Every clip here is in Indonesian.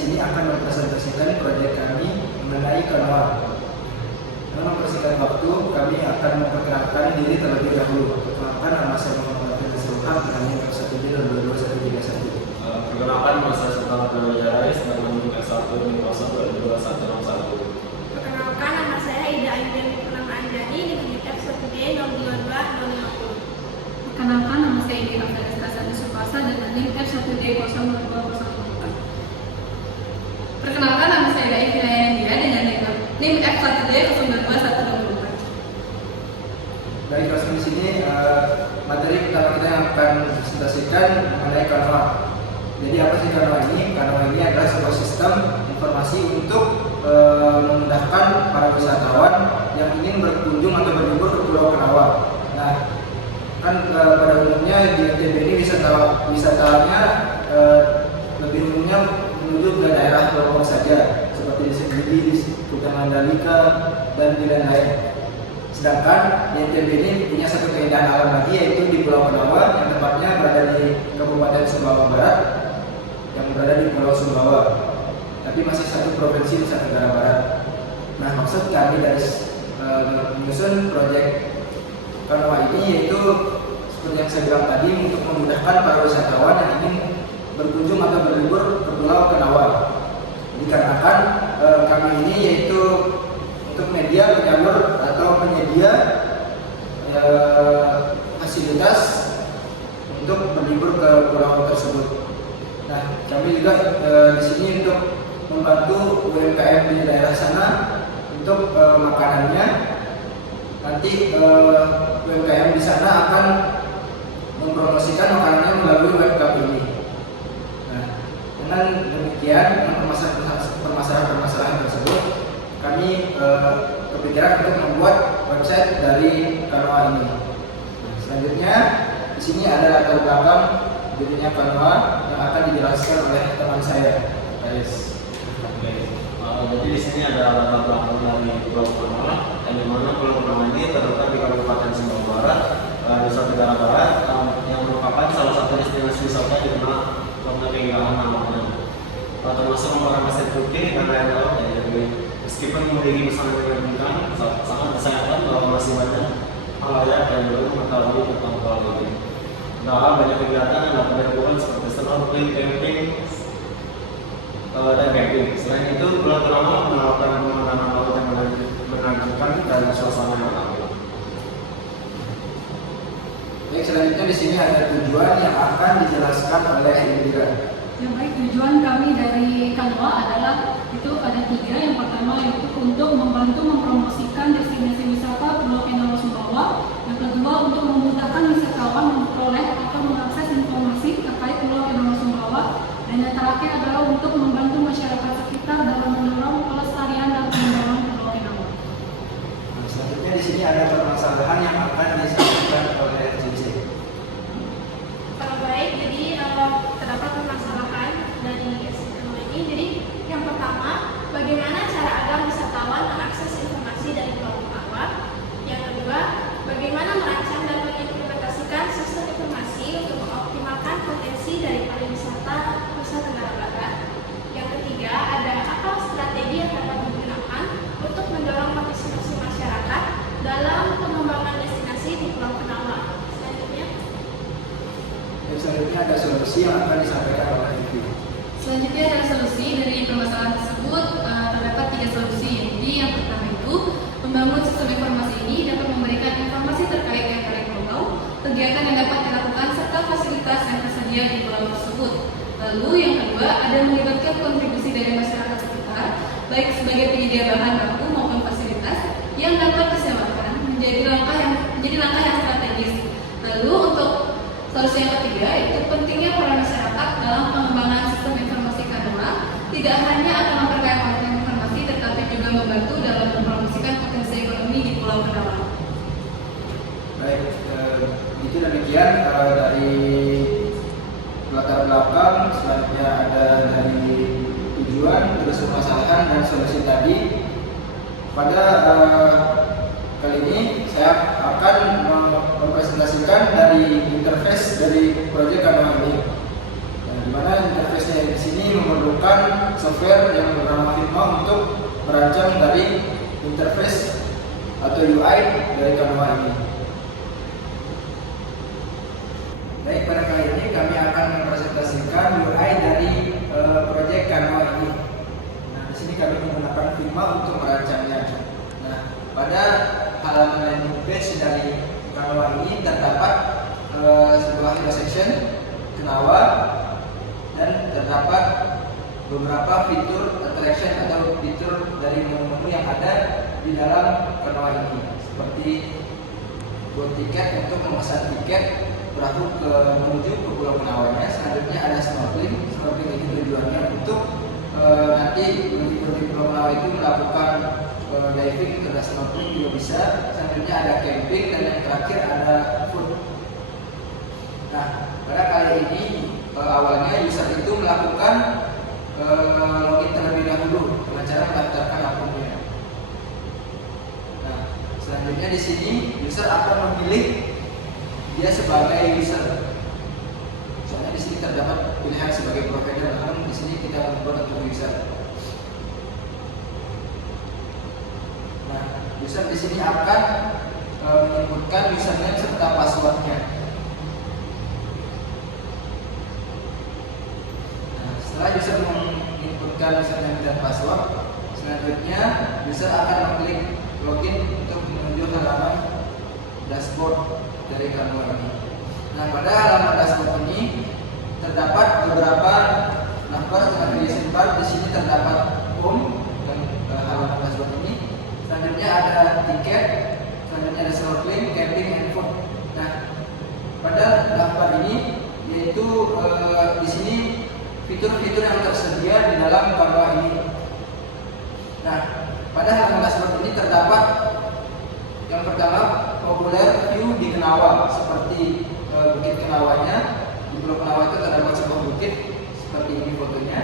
sini akan mempresentasikan proyek kami mengenai Canva. Dengan mempersingkat waktu, kami akan memperkenalkan diri terlebih dahulu. Perkenalkan, nama saya Muhammad Sultan dengan NIM F1D 22131. Perkenalkan, nama saya Sultan Jarais dengan NIM F1 22161. Perkenalkan, nama saya Ida Ainda Purnama Anjani dengan NIM F1D 022 050. Perkenalkan, nama saya Ida Abdul Kasani Supasa dengan NIM F1D 02204. Perkenalkan, nama saya Ida India dengan NIM F1D 02124. Baik, langsung di sini materi pertama kita yang akan presentasikan mengenai Canva. Jadi apa sih Canva ini? Canva ini adalah sebuah sistem informasi untuk memudahkan para wisatawan yang ingin berkunjung atau berlibur ke Pulau Kenawa. Nah, kan pada umumnya di NTB ini wisatanya lebih umumnya menuju ke daerah Pulau saja, seperti di Semudi, di Kuta Mandalika, dan di lain-lain. Sedangkan di NTB ini punya satu keindahan alam lagi, yaitu di Pulau Kenawa yang tepatnya berada di Kabupaten Sumbawa Barat, yang berada di Pulau Sumbawa, tapi masih satu provinsi Nusa Tenggara Barat. Nah, maksud kami dari menyusun proyek Canva ini yaitu seperti yang saya bilang tadi, untuk memudahkan para wisatawan yang ingin berkunjung atau berlibur ke Pulau Kenawa. Dikarenakan kami ini yaitu untuk media penyalur atau penyedia fasilitas untuk berlibur ke pulau tersebut. Nah, kami juga di sini untuk membantu UMKM di daerah sana untuk makanannya. Nanti UMKM di sana akan mempromosikan makanannya melalui webcam ini. Nah, dengan demikian, dengan permasalahan tersebut, kami kepikiran untuk membuat website dari Canva ini. Nah, selanjutnya di sini ada latar belakang dirinya Canva yang akan dijelaskan oleh teman saya, guys. Jadi di sini ada latar belakang dari Pulau Kenawa, yang dimana Pulau Kenawa ini terletak di Kabupaten Sumbawa Barat, Nusa Tenggara Barat, yang merupakan salah satu destinasi wisata di mana karena keindahan alamnya, termasuk memperoleh pasir putih dan air laut. Jadi meskipun memiliki pesona yang menyenangkan, sangat disayangkan bahwa masih banyak halayak yang belum mengetahui tentang pulau ini. Dalam banyak kegiatan yang dapat dilakukan seperti snorkeling, camping, dan camping. Selain itu, Pulau Kenawa menawarkan pemandangan laut yang menakjubkan dan suasana yang alami. Baik, selanjutnya di sini ada tujuan yang akan dijelaskan oleh Indira. Yang baik, tujuan kami dari Canva adalah itu ada 3. Yang pertama yaitu untuk membantu mempromosikan destinasi wisata Pulau Kenawa Sumbawa. Yang kedua untuk memudahkan wisatawan memperoleh atau mengakses informasi terkait Pulau Kenawa Sumbawa. Dan yang terakhir adalah untuk membantu masyarakat sekitar dalam mendorong pelestarian dan pengembangan Pulau Kenawa. Nah, selanjutnya di sini ada permasalahan yang akan disampaikan oleh JJ. Baik, jadi terdapat permasalahan dari sistem ini. Jadi yang pertama, bagaimana cara agar wisatawan mengakses informasi dari Pulau Kenawa. Yang kedua, bagaimana merancang dan mengimplementasikan sistem informasi untuk mengoptimalkan potensi dari pariwisata Nusa Tenggara Barat. Yang ketiga, ada apa strategi yang dapat digunakan untuk mendorong partisipasi masyarakat dalam pengembangan destinasi di Pulau Kenawa. Selanjutnya ada solusi yang akan disampaikan oleh Ibu. Selanjutnya ada solusi dari permasalahan tersebut. Terdapat 3 solusi. Jadi yang pertama itu membangun sistem informasi ini dapat memberikan informasi terkait yang pulau, kegiatan yang dapat dilakukan serta fasilitas yang tersedia di pulau tersebut. Lalu yang kedua ada melibatkan kontribusi dari masyarakat sekitar, baik sebagai penyedia bahan baku maupun fasilitas yang dapat disewakan menjadi langkah yang strategis. Lalu untuk solusi yang ketiga itu pentingnya para masyarakat dalam pengembangan sistem informasi Canva tidak hanya akan memperkaya konten informasi tetapi juga membantu dalam mempromosikan potensi ekonomi di Pulau Kenawa. Baik, itu demikian dari latar belakang. Selanjutnya ada dari tujuan, terus permasalahan dan solusi tadi. Pada kali ini saya akan mempresentasikan dari interface dari proyek Canva ini. Di mana interface-nya di sini memerlukan software yang bernama Figma untuk merancang dari interface atau UI dari Canva ini. Baik, pada kali ini kami akan mempresentasikan UI dari proyek Canva ini. Nah, di sini kami menggunakan Figma untuk merancangnya. Nah, pada halaman landing page dari Canva ini terdapat sebuah hero section, kenawa, dan terdapat beberapa fitur attraction atau fitur dari menu-menu yang ada di dalam Canva ini, seperti buat tiket untuk memesan tiket perahu menuju ke Pulau Menawanya. Selanjutnya ada snorkeling. Snorkeling ini tujuannya untuk nanti di Pulau Menawa itu melakukan diving, ada snorkeling juga bisa. Selanjutnya ada camping, dan yang terakhir ada food. Nah, pada kali ini awalnya user itu melakukan login terlebih dahulu dengan cara mendaftarkan akunnya. Nah, selanjutnya di sini user akan memilih dia sebagai user. Soalnya di sini terdapat pilihan sebagai provider, namun di sini kita akan membuat untuk user. Nah, user di sini akan menyebutkan username serta passwordnya. Setelah user menginputkan username dan password, selanjutnya user akan mengklik login untuk menuju halaman dashboard dari Canva ini. Nah, pada halaman dashboard ini terdapat beberapa navbar navigation bar. Di sini terdapat home dan halaman dashboard ini. Selanjutnya ada tiket, selanjutnya ada snorkeling, camping, and food. Nah, pada navbar ini yaitu di sini fitur-fitur yang tersedia di dalam Canva ini. Nah, pada halaman dashboard ini terdapat yang pertama populer view di Kenawa, seperti bukit Kenawanya. Di Pulau Kenawa itu terdapat sebuah bukit seperti ini fotonya.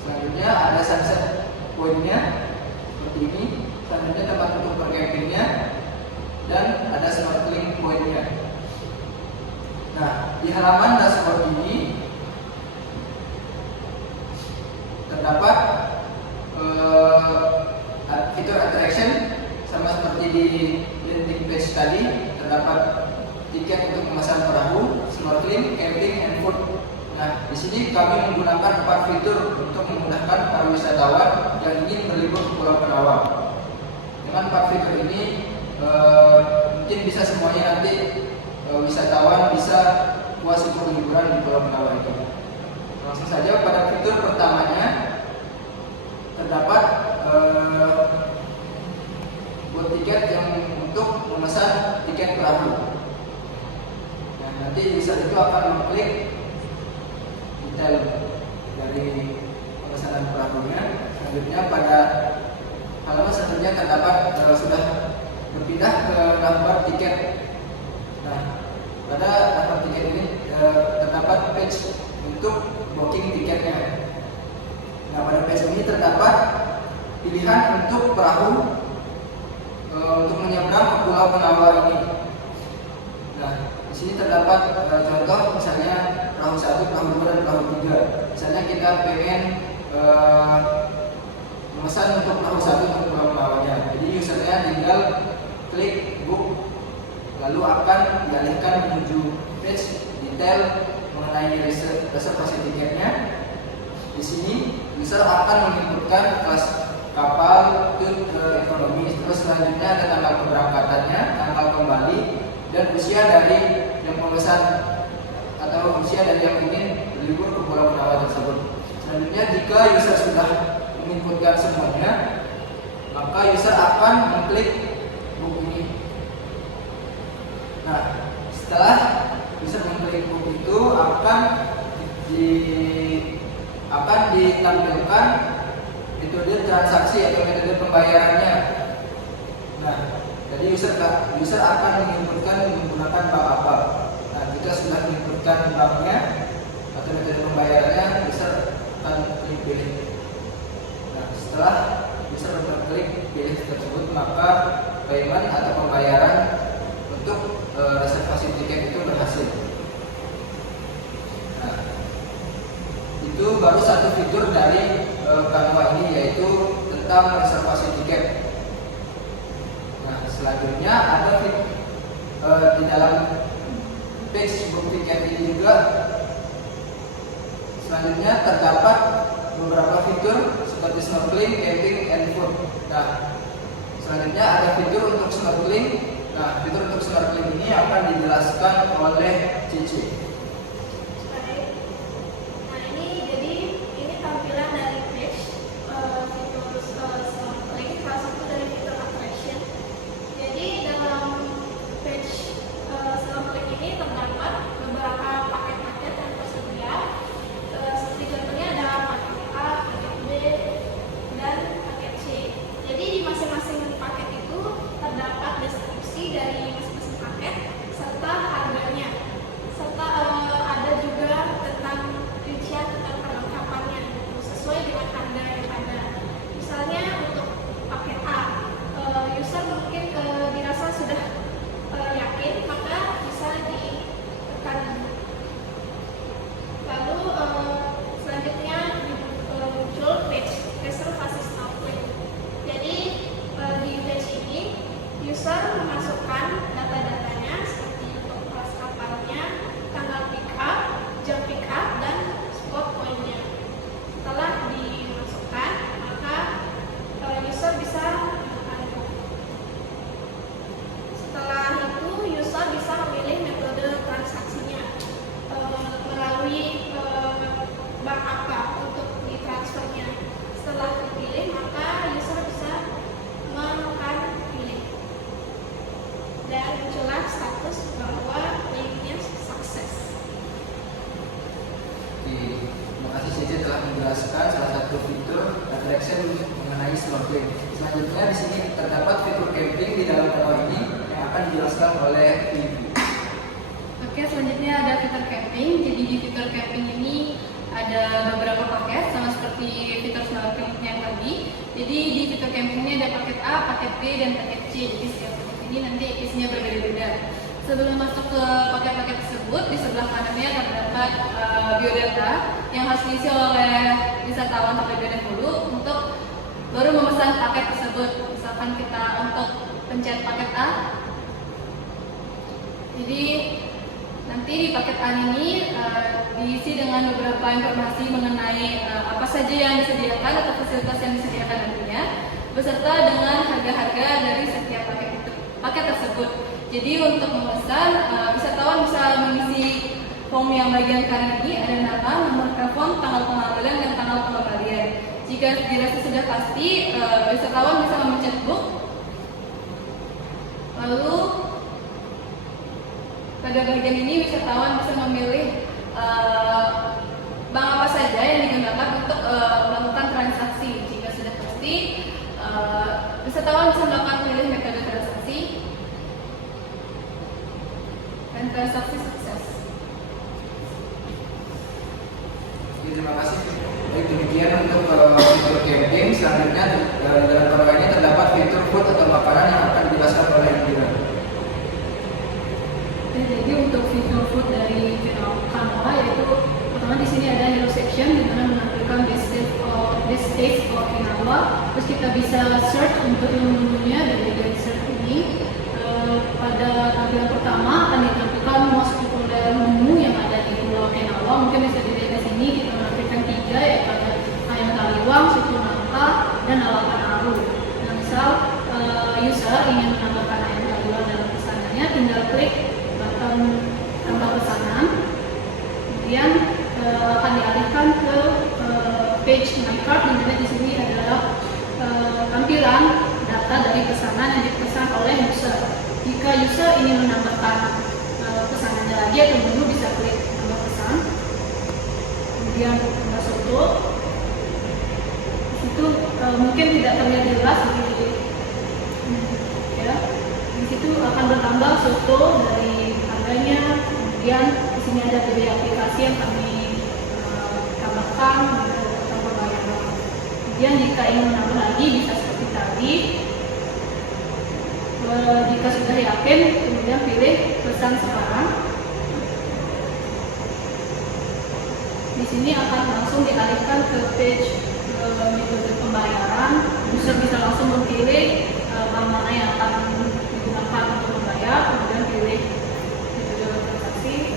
Selanjutnya ada sunset point-nya seperti ini. Selanjutnya tempat untuk bercampingnya, dan ada snorkeling point-nya. Nah, di halaman dashboard ini terdapat fitur attraction sama seperti di landing page tadi. Terdapat tiket untuk memesan perahu, snorkeling, camping, and food. Nah, di sini kami menggunakan 4 fitur untuk memudahkan para wisatawan yang ingin berlibur ke Pulau Menawa. Dengan 4 fitur ini mungkin bisa semuanya nanti wisatawan bisa puas untuk liburan di Pulau Menawa itu. Langsung saja pada fitur pertamanya terdapat buat tiket yang untuk memesan tiket perahu. Nah, nanti user itu akan mengklik detail dari pemesanan perahunya. Selanjutnya pada halaman selanjutnya terdapat sudah berpindah ke daftar tiket. Nah, pada daftar tiket ini terdapat page untuk booking tiketnya. Nah, pada page ini terdapat pilihan untuk perahu untuk menyeberang ke Pulau Menawa ini. Nah, di sini terdapat contoh misalnya perahu 1, perahu 2, dan perahu 3. Misalnya kita pengen memesan untuk perahu 1 untuk Pulau Menawanya. Jadi usernya tinggal klik book, lalu akan dialihkan menuju page detail mengenai reservasi tiketnya. Di sini user akan menginputkan kelas kapal, tune ke ekonomi. Terus selanjutnya ada tanggal keberangkatannya, tanggal kembali, dan usia dari yang pemesan atau usia dari yang ingin berlibur ke Pulau Menawa tersebut. Selanjutnya jika user sudah menginputkan semuanya, maka user akan mengklik book ini. Nah, setelah user mengklik book itu akan ditampilkan metode transaksi atau metode pembayarannya. Nah, jadi user akan menginputkan menggunakan bank apa. Nah, jika sudah menginputkan banknya atau metode pembayarannya, user akan klik pilih. Nah, setelah user mengklik pilih tersebut, maka payment atau pembayaran untuk reservasi tiket itu berhasil. Nah, Itu baru satu fitur dari Canva ini, yaitu tentang reservasi tiket. Nah, selanjutnya ada di dalam page book tiket ini juga selanjutnya terdapat beberapa fitur seperti snorkeling, camping, and food. Nah, selanjutnya ada fitur untuk snorkeling. Nah, fitur untuk snorkeling ini akan dijelaskan oleh Cici. Nah, ini tampilan dari page fitur snorkeling, salah satu dari fitur attraction. Jadi dalam page snorkeling ini terdapat beberapa paket-paket yang tersedia. Seperti contohnya ada paket A, paket B, dan paket C. Jadi di masing-masing paket itu terdapat deskripsi dari masing-masing paket serta harganya, serta ada juga tentang rincian tentang perlengkapannya sesuai dengan harga yang ada. Misalnya untuk paket A, user mungkin dirasa sudah yakin, maka bisa ditekan. Lalu selanjutnya muncul page reservasi snorkeling. Jadi di page ini user memasukkan data-datanya seperti untuk kelas kapalnya, tanggal pick up, jam pick up, dan spot point-nya. Setelah dimasukkan, maka user bisa menekan book. Setelah itu user bisa memilih metode transaksinya melalui bank apa untuk ditransfernya. Setelah dipilih, maka user bisa menekan pilih dan muncullah status bahwa linknya sukses. Terima kasih Cici telah menjelaskan salah satu fitur attraction mengenai snorkeling. Selanjutnya di sini terdapat fitur camping di dalam Canva ini yang akan dijelaskan oleh Vivi. Oke, selanjutnya ada fitur camping. Jadi di fitur camping ini ada beberapa paket sama seperti fitur snorkeling yang tadi. Jadi di fitur camping ini ada paket A, paket B, dan paket C. Jadi setiap paket ini nanti isinya berbeda-beda. Sebelum masuk ke paket-paket tersebut, di sebelah kanannya terdapat biodata yang harus diisi oleh wisatawan terlebih dahulu untuk baru memesan paket tersebut. Misalkan kita untuk pencet paket A, jadi nanti di paket A ini diisi dengan beberapa informasi mengenai apa saja yang disediakan atau fasilitas yang disediakan nantinya, beserta dengan harga-harga dari setiap paket tersebut. Jadi untuk memesan, wisatawan bisa mengisi form yang bagian kanan ini, ada nama, nomor telepon, tanggal pengambilan, dan tanggal pengembalian. Jika dirasa sudah pasti, wisatawan bisa memencet book. Lalu pada bagian ini wisatawan bisa memilih bank apa saja yang digunakan untuk melakukan transaksi. Jika sudah pasti, wisatawan bisa melakukan pilih metode transaksi dan transaksi sukses. Terima kasih. Baik, demikian untuk fitur camping. Selanjutnya dalam Canva ini terdapat fitur food atau makanan yang akan dijelaskan oleh Indira. Jadi untuk fitur food dari Canva yaitu pertama di sini ada hero section di mana menampilkan best taste of Okinawa. Terus kita bisa search untuk menu-menunya dari search ini. Pada tampilan pertama akan ditampilkan most popular menu yang ada di Pulau Okinawa. Mungkin bisa dilihat di sini kita menampilkan 3, yaitu ada ayam taliwang, suku nangka, dan lalapan aru. Nah, misal user ingin menambahkan ayam taliwang dalam pesanannya, tinggal klik button tambah pesanan, kemudian akan dialihkan ke page my cart, di mana di sini adalah tampilan data dari pesanan yang dipesan oleh user. Jika user ingin menambahkan pesanannya lagi atau menu, bisa klik tambah pesan, kemudian tambah soto. Di situ mungkin tidak terlihat jelas ya. Di situ akan bertambah soto dari harganya, kemudian di sini ada biaya aplikasi yang kami tambahkan tambah bayaran. Kemudian jika ingin menambah lagi bisa seperti tadi. Jika sudah yakin, kemudian pilih pesan sekarang. Di di sini akan langsung dialihkan ke page metode pembayaran. User bisa langsung memilih bank mana yang akan digunakan untuk membayar, kemudian pilih metode transaksi,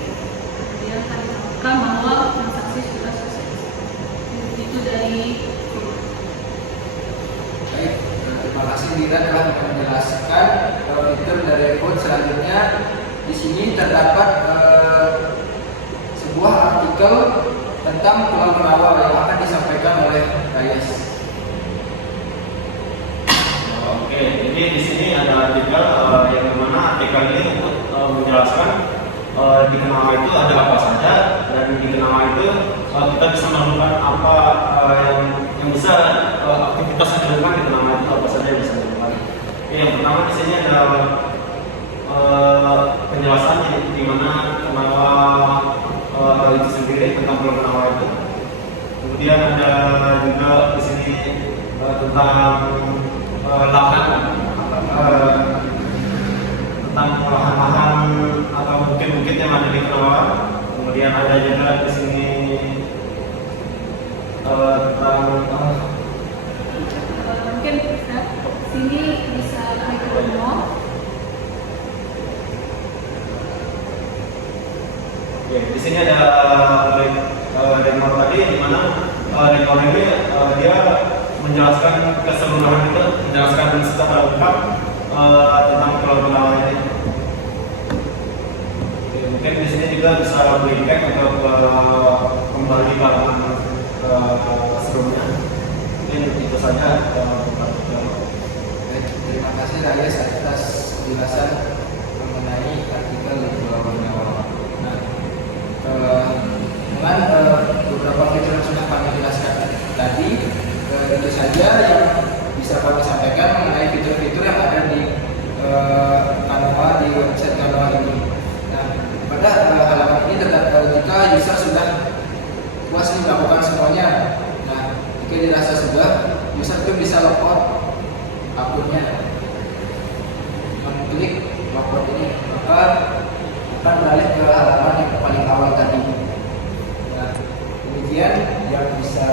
kemudian akan ditemukan bahwa transaksi sudah selesai. Itu dari Baik, terima kasih Dira telah menjelaskan fitur dari Quote. Selanjutnya di sini terdapat sebuah artikel tentang pulau Penawar yang akan disampaikan oleh Rayas. Oke, jadi di sini ada artikel yang mana artikel ini untuk menjelaskan di Kenawa itu ada apa saja, dan di Kenawa itu kita bisa melakukan apa yang bisa aktivitas yang dilakukan di Kenawa itu apa saja yang bisa dilakukan. Oke, yang pertama di sini ada penjelasannya di mana Kenawa itu sendiri tentang pulau Kenawa itu. Kemudian ada juga di sini tentang lahan, tentang lahan-lahan atau bukit-bukit yang ada di Kenawa. Kemudian ada juga di sini tentang mungkin sini bisa naik ke demo. ya, di sini ada demo tadi di mana demo ini dia menjelaskan keseluruhan itu, menjelaskan secara lengkap tentang pulau Kenawa ini. Oke, mungkin di sini juga bisa berikan untuk kembali ke sebelumnya. Mungkin itu saja. Baik, terima kasih Rayas atas penjelasan mengenai artikel di Pulau Penawar. Nah, dengan beberapa fitur yang sudah kami jelaskan tadi, itu saja yang bisa kami sampaikan mengenai fitur-fitur yang ada di Canva, di website Canva ini. Nah, pada halaman ini jika user sudah puas melakukan semuanya, nah jika dirasa sudah, user itu bisa logout akunnya, mengklik logout ini, maka akan beralih ke halaman yang paling awal tadi. Nah, demikian yang bisa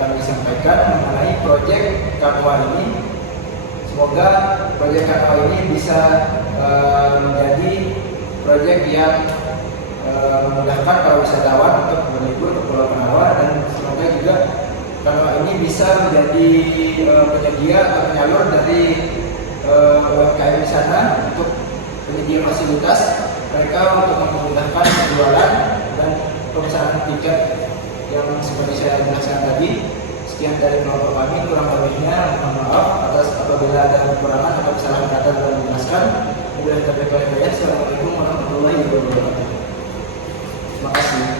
kami sampaikan mengenai proyek Canva ini. Semoga proyek Canva ini bisa menjadi proyek yang memudahkan para wisatawan untuk berlibur ke Pulau Penawar, dan semoga juga Canva ini bisa menjadi penyedia atau penyalur dari UMKM di sana untuk penyedia fasilitas mereka untuk memudahkan penjualan dan pemesanan tiket yang seperti saya jelaskan tadi. Sekian dari kelompok kami, kurang lebihnya mohon maaf atas apabila ada kekurangan atau kesalahan kata dalam menjelaskan. Assalamualaikum warahmatullahi wabarakatuh. Terima kasih.